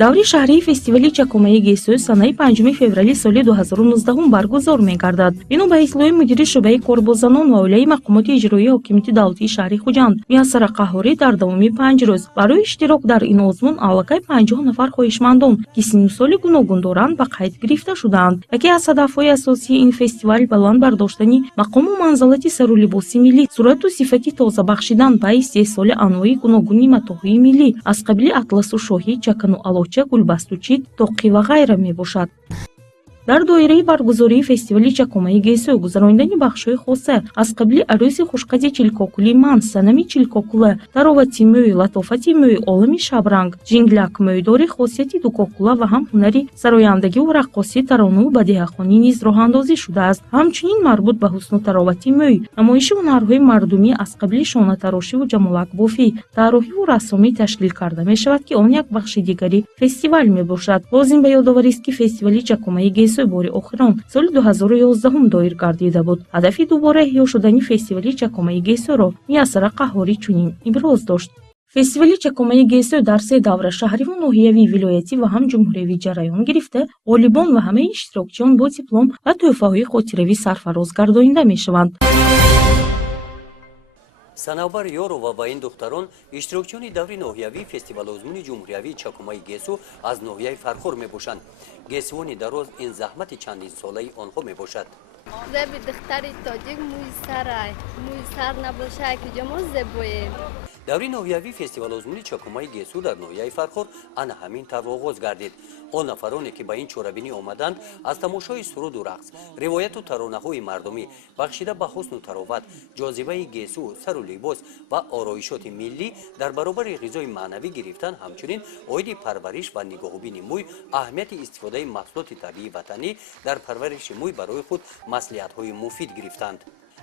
даври шаҳрии фестивали чакомаи гесӯ санаи 5 феврали соли 2019 баргузор мегардад. бино ба итлои мудири шӯъбаи кор бо занон ва оилаи мақомоти иҷроии ҳокимияти давлатии шаҳри хуҷанд мияссара қаҳҳорӣ дар давоми 5 рӯз барои иштирок дар ин озмун аллакай 50 нафар хоҳишмандон ки синну соли гуногун доранд ба қайд гирифта шудаанд. яке аз ҳадафҳои асосии ин фестивал баланд бардоштани мақому манзалати сару либоси миллӣ, сурату сифати тоза бахшидан ба истеҳсоли анвои гуногуни матоъҳои миллӣ аз қабили атласу шоҳӣ, чакану алоча, гулбасту чит, тоқӣ ва ғайра мебошад. дар доираи баргузории фестивали чакомаи гесӯ гузарондани бахшҳои хоса аз қабили арӯзи хушқади чилкокули ман, санами чилкокула, таровати мӯй, латофати мӯй, олами шабранг, жингляк мӯйдори хосияти дукокула ва ҳам ҳунари сарояндагиву раққосӣ, таронану бадиҳахонӣ низ роҳандозӣ шудааст. ҳамчунин марбут ба ҳусну таровати мӯй, намоиши ҳунарҳои мардумӣ аз қабили шонатарошиву ҷамолакбофӣ, тарроҳиву рассомӣ ташкил карда мешавад ки он як бахши дигари фестивал мебошад. лозим ба ёдоварист ки фестивали чакомаи гесӯ бори охирон соли 2011 доир гардида буд. ҳадафи дубора эҳё шудани фестивали чакомаи гесӯро мияссара қаҳҳорӣ чунин иброз дошт. фестивали чакомаи гесӯ дар 3 давра шаҳриву ноҳиявӣ, вилоятӣ ва ҳам ҷумҳуриявӣ ҷараён гирифта, ғолибон ва ҳамаи иштирокчиён бо диплом ва тӯҳфаҳои хотиравӣ сарфароз гардонида мешаванд. санавбар ёрова ва ин духтарон иштирокчиёни даври ноҳиявии фестивалозмуни ҷумҳуриявии чакомаи гесӯ аз ноҳияи фархор мебошанд. гесӯни дароз ин заҳмати чандин солаи онҳо мебошад. зеби духтари тоҷик мӯи сар набошад куҷо мо зебоем. даври ноҳиявии фестивалозмуни чакомаи гесӯ дар ноҳияи фархор ана ҳамин тавр оғоз гардид. он нафароне ки ба ин чорабинӣ омаданд аз тамошои суруду рақс, ривояту таронаҳои мардумӣ бахшида ба ҳусну тароват, ҷозибаи гесӯ, сару либос ва ороишоти миллӣ дар баробари ғизои маънавӣ гирифтан, ҳамчунин оиди парвариш ва нигоҳубини мӯй, аҳамияти истифодаи маҳсулоти табиии ватанӣ дар парвариши мӯй барои худ маслиҳатҳои муфид гирифтанд.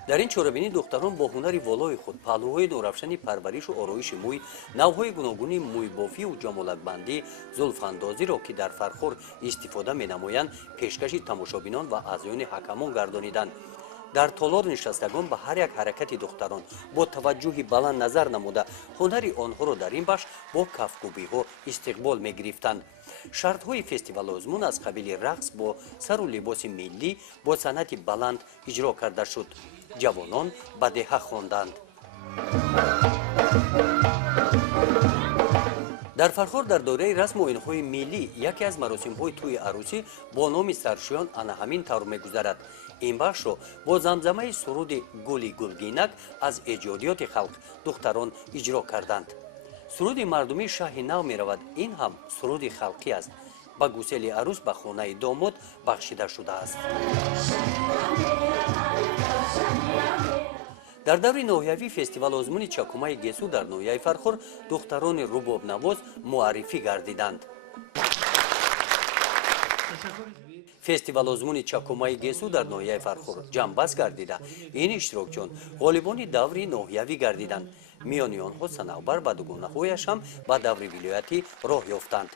дар ин чорабинӣ духтарон бо ҳунари волои худ паҳлӯҳои нурафшани парваришу ороиши мӯй, навъҳои гуногуни мӯйбофию ҷомолакбандӣ, зулфандозиро ки дар фархор истифода менамоянд, пешкаши тамошобинон ва аъзоёни ҳакамон гардониданд. дар толор нишастагон ба ҳар як ҳаракати духтарон бо таваҷҷӯҳи баланд назар намуда, ҳунари онҳоро дар ин бахш бо кафкӯбиҳо истиқбол мегирифтанд. шартҳои фестивалозмун аз қабили рақс бо сару либоси миллӣ бо санъати баланд иҷро карда шуд. ҷавонон бадеҳа хонданд. дар фархор дар доираи расму оинҳои миллӣ яке аз маросимҳои тӯи арӯсӣ бо номи саршӯён ана ҳамин тавр мегузарад. ин бахшро бо замзамаи суруди гули гулгинак аз эҷодиёти халқ духтарон иҷро карданд. суруди мардумӣ шаҳри нав меравад, ин ҳам суруди халқӣ аст. ба гусели арӯс ба хонаи домод бахшида шудааст. дар даври ноҳиявӣ фестивалозмуни чакомаи гесӯ дар ноҳияи фархор духтарони рубобнавоз муаррифӣ гардиданд. фестивалозмуни чакомаи гесӯ дар ноҳияи фархор ҷамъбаст гардида, ин иштирокчиён ғолибони даври ноҳиявӣ гардиданд. миёни онҳо санавбар ба дугонаҳояш ҳам ба даври вилоятӣ роҳ ёфтанд.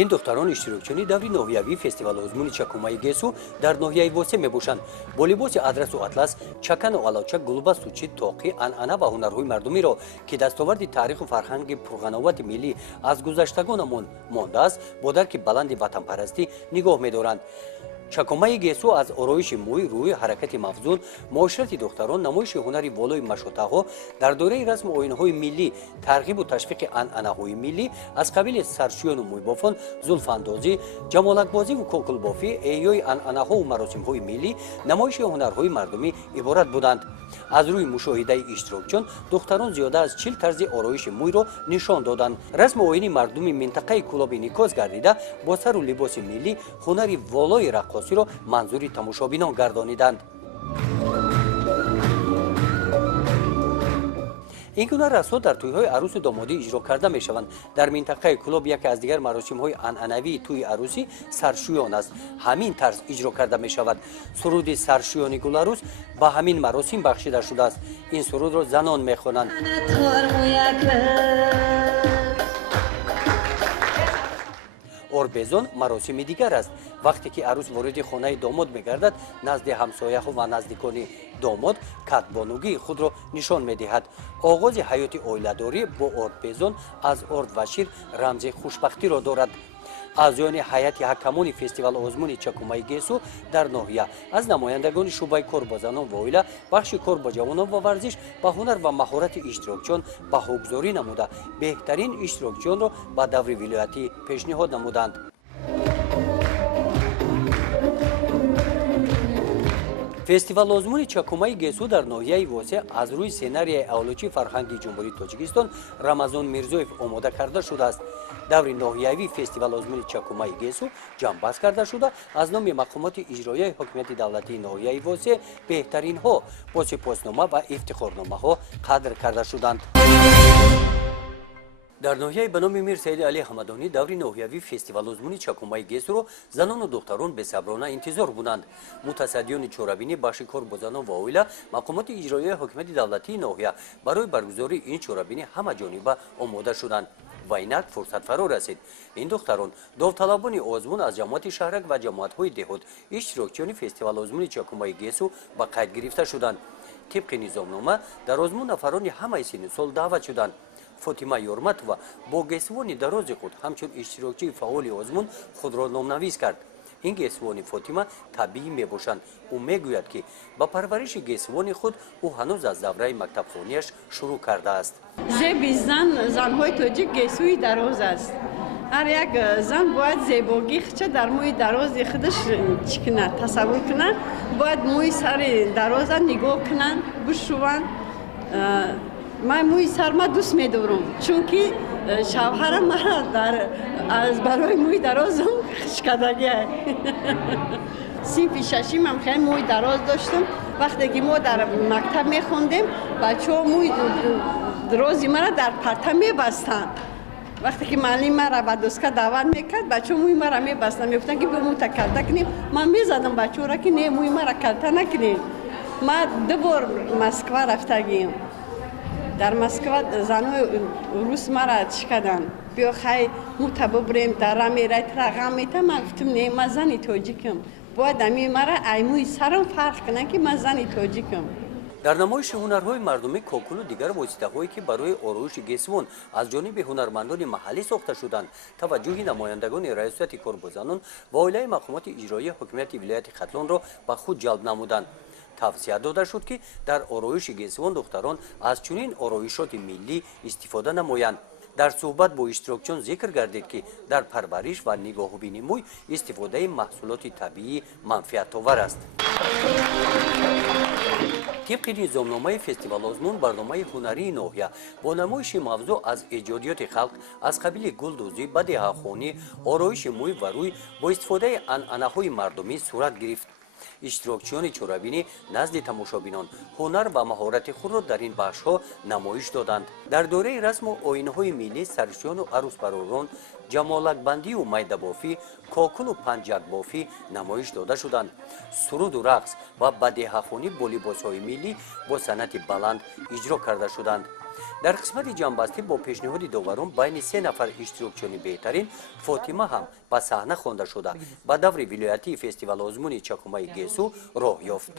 ин духтарон иштирокчиёни даври ноҳиявии фестивалозмуни чакомаи гесӯ дар ноҳияи восе мебошанд. бо либоси адрасу атлас, чакану алоча, гулбасту чит, тоқӣ, анъана ва ҳунарҳои мардумиро ки дастоварди таъриху фарҳанги пурғановати миллӣ аз гузаштагонамон мондааст, бо дарки баланди ватанпарастӣ нигоҳ медоранд. чакомаи гесӯ аз ороиши мӯй, рӯй, ҳаракати мафзун, муоширати духтарон, намоиши ҳунари волои машотаҳо дар доираи расму оинҳои миллӣ, тарғибу ташвиқи анъанаҳои миллӣ аз қабили саршӯёну мӯйбофон, зулфандозӣ, ҷамолакбозиву кокулбофӣ, эҳёи анъанаҳову маросимҳои миллӣ, намоиши ҳунарҳои мардумӣ иборат буданд. аз рӯи мушоҳидаи иштирокчиён духтарон зиёда аз 40 тарзи ороиши мӯйро нишон доданд. расму оини мардуми минтақаи кӯлоби инъикос гардида, бо сару либоси миллӣ ҳунари волои раққосиро манзури тамошобинон гардониданд. ин гуна расо дар тӯйҳои арӯсу домодӣ иҷро карда мешаванд. дар минтақаи кӯлоб яке аз дигар маросимҳои анъанавии тӯи арӯсӣ саршӯён аст. ҳамин тарз иҷро карда мешавад. суруди саршӯёни гуларӯс ба ҳамин маросим бахшида шудааст. ин сурудро занон мехонанд. орбезон маросими дигар аст. вақте ки арӯс вориди хонаи домод мегардад, назди ҳамсояҳо ва наздикони домод катбонугии худро нишон медиҳад. оғози ҳаёти оиладорӣ бо орбезон аз орд ва шир рамзи хушбахтиро дорад. аъзоёни ҳайати ҳакамони фестивал озмуни чакумаи гесу дар ноҳия аз намояндагони шӯъбаи кор бо занон ва оила, бахши кор бо ҷавонон ва варзиш ба ҳунар ва маҳорати иштирокчиён баҳогузорӣ намуда, беҳтарин иштирокчиёнро ба даври вилоятӣ пешниҳод намуданд. фестивал озмуни чакумаи гесу дар ноҳияи восеъ аз рӯи сценарияи авлочи фарҳанги ҷумҳурии Тоҷикистон Рамазон Мирзоев омода карда шудааст. даври ноҳиявии фестивал озмуни чакумаи гесу ҷамъбаст карда шуда аз номи мақомоти иҷроияи ҳокимияти давлатии ноҳияи восеъ беҳтаринҳо бо сипоснома ва ифтихорномаҳо қадр карда шуданд. дар ноҳияи ба номи Мир Саиди Али Ҳамадонӣ даври ноҳиявии фестивал озмуни чакумаи гесуро занону духтарон бесаброна интизор буданд. мутасаддиёни чорабинӣ, бахши кор бо занон ва оила, мақомоти иҷроияи ҳокимияти давлатии ноҳия барои баргузории ин чорабинӣ ҳамаҷониба омода шуданд. ва инак фурсат фаро расид. ин духтарон довталабони озмун аз ҷамоати шаҳрак ва ҷамоатҳои деҳот иштирокчиёни фестивал озмуни чакумаи гесу ба қайд гирифта шуданд. тибқи низомнома дар озмун нафарони ҳамаи синну сол даъват шуданд. фотима Ёрматова бо гесвони дарози худ ҳамчун иштирокчии фаъоли озмун худро номнавис кард. ин гесвони Фотима табиӣ мебошанд. ӯ мегӯяд ки ба парвариши гесвони худ ӯ ҳанӯз аз давраи мактабхонияш шурӯъ кардааст. зеби зан, занҳои тоҷик гесуи дароз аст. ҳар як зан бояд зебогӣ хча дар мӯи дарози худаш чӣ кунад, тасаввур кунад, бояд мӯи сари дароза нигоҳ кунанд, бишуванд. ман мӯи сар ма дӯст медорам, чунки шавҳарам мара барои мӯи дарозам хишкадагия. синфи шашимам хеле мӯи дароз доштам. вақте ки мо дар мактаб мехондем, бачаҳо мӯи дарози мара дар парта мебастанд. вақте ки маълим мара ба доска даъват мекард, бачаҳо мӯи мара мебастанд, мегуфтанд ки бё мӯта калта кунем. ман мезадам бачаҳоро ки не, мӯи мара калта накунем. ман 2 бор Москва рафтагиам. дар Москва занои рус мара чӣ карданд? биё хай мута бубурем, дара мерай, рағам мета. ман гуфтам не, ман зани тоҷикам. бояд ами мара аймӯи сарам фарқ кунад ки ман зани тоҷикам. дар намоиши ҳунарҳои мардумӣ кокулу дигар воситаҳое ки барои ороиши гесвон аз ҷониби ҳунармандони маҳаллӣ сохта шуданд таваҷҷӯҳи намояндагони раисияти корбозанон ва оилаи мақомоти иҷроии ҳокимияти вилояти Хатлонро ба худ ҷалб намуданд. тавсия дода шуд ки дар ороиши гесвон духтарон аз чунин ороишоти миллӣ истифода намоянд. дар суҳбат бо иштирокчиён зикр гардид ки дар парвариш ва нигоҳубини мӯй истифодаи маҳсулоти табиӣ манфиатовар аст. тибқи низомномаи фестивал озмун барномаи ҳунарии ноҳия бо намоиши мавзӯъ аз эҷодиёти халқ аз қабили гулдӯзӣ, бадеҳахонӣ, ороиши мӯй ва рӯй бо истифодаи анъанаҳои мардумӣ сурат гирифт. иштирокчиёни чорабинӣ назди тамошобинон ҳунар ва маҳорати худро дар ин бахшҳо намоиш доданд. дар дораи расму оинаҳои миллӣ саришёну арӯсбаророн ҷамолакбандию майдабофӣ, кокулу панҷакбофӣ намоиш дода шуданд. суруду рақс ва бадеҳахонӣ бо либосҳои миллӣ бо санъати баланд иҷро карда шуданд. дар қисмати ҷамъбастӣ бо пешниҳоди доварон байни 3 нафар иштирокчиёни беҳтарин Фотима ҳам ба саҳна хонда шуда ба даври вилоятии фестивал озмуни чакумаи гесу роҳ ёфт.